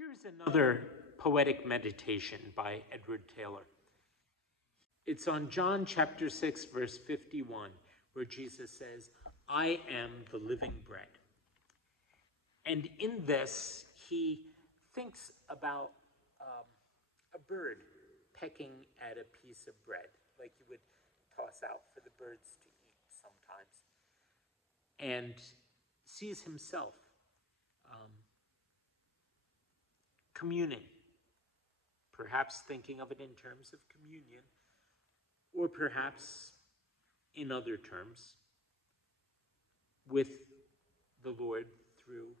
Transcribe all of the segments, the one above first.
Here's another poetic meditation by Edward Taylor. It's on John chapter 6, verse 51, where Jesus says, "I am the living bread." And in this, he thinks about a bird pecking at a piece of bread, like you would toss out for the birds to eat sometimes, and sees himself communing, perhaps thinking of it in terms of communion, or perhaps in other terms, with the Lord through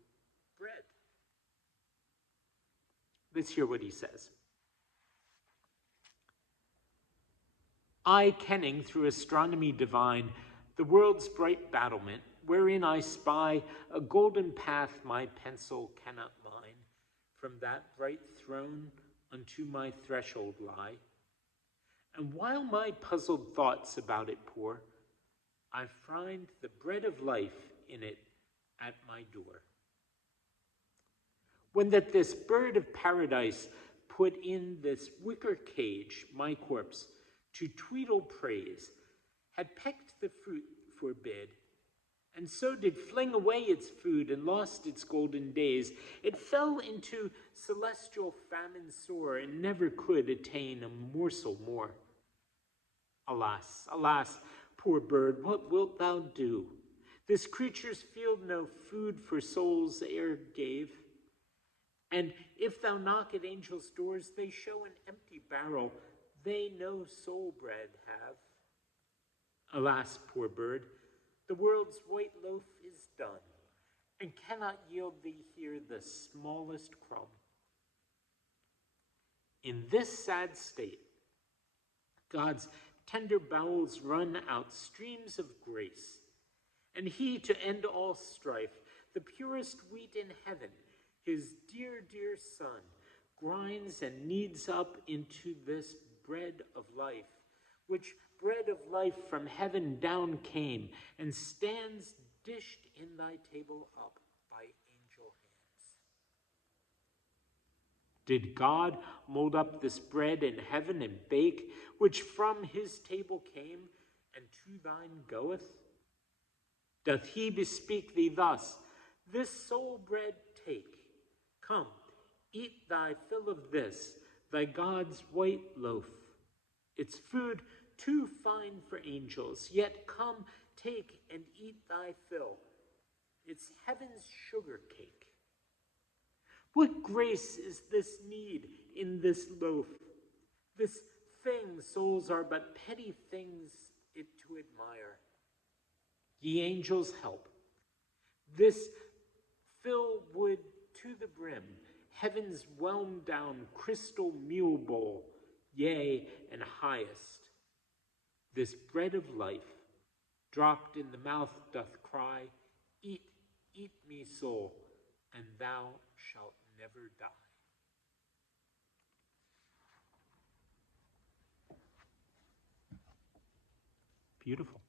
bread. Let's hear what he says. I, kenning through astronomy divine the world's bright battlement, wherein I spy a golden path my pencil cannot mine, from that bright throne unto my threshold lie. And while my puzzled thoughts about it pour, I find the bread of life in it at my door. When that this bird of paradise put in this wicker cage my corpse to tweedle praise, had pecked the fruit forbid, and so did fling away its food and lost its golden days, it fell into celestial famine sore and never could attain a morsel more. Alas, alas, poor bird, what wilt thou do? This creature's field no food for souls e'er gave. And if thou knock at angels' doors, they show an empty barrel, they no soul bread have. Alas, poor bird, the world's white loaf is done, and cannot yield thee here the smallest crumb. In this sad state, God's tender bowels run out streams of grace, and he, to end all strife, the purest wheat in heaven, his dear, dear Son, grinds and kneads up into this bread of life, which bread of life from heaven down came, and stands dished in thy table up by angel hands. Did God mold up this bread in heaven and bake, which from his table came, and to thine goeth? Doth he bespeak thee thus, this soul bread take, come, eat thy fill of this, thy God's white loaf. Its food too fine for angels, yet come, take and eat thy fill. It's heaven's sugar cake. What grace is this need in this loaf? This thing souls are but petty things it to admire. Ye angels help. This fill would to the brim, heaven's whelmed down crystal meal bowl, yea, and highest. This bread of life, dropped in the mouth, doth cry, eat, eat me, soul, and thou shalt never die. Beautiful.